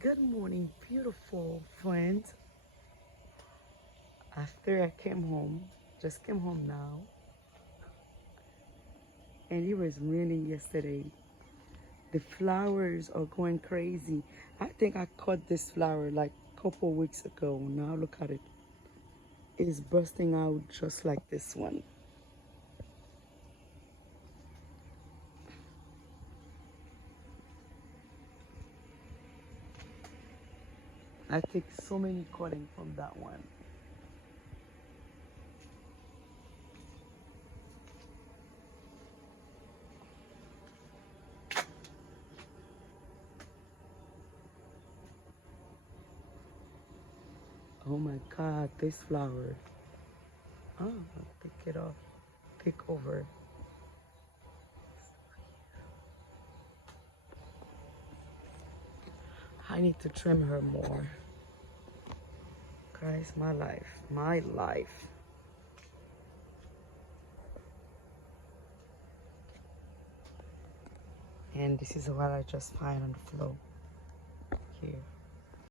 Good morning, beautiful friend. After I came home, just came home now, and it was raining yesterday. The flowers are going crazy. I think I caught this flower like a couple weeks ago. Now look at it. It is bursting out just like this one. I take so many cutting from that one. Oh my God, this flower. Oh, pick it off. Pick over. I need to trim her more. Guys, my life. My life. And this is what I just find on the floor here.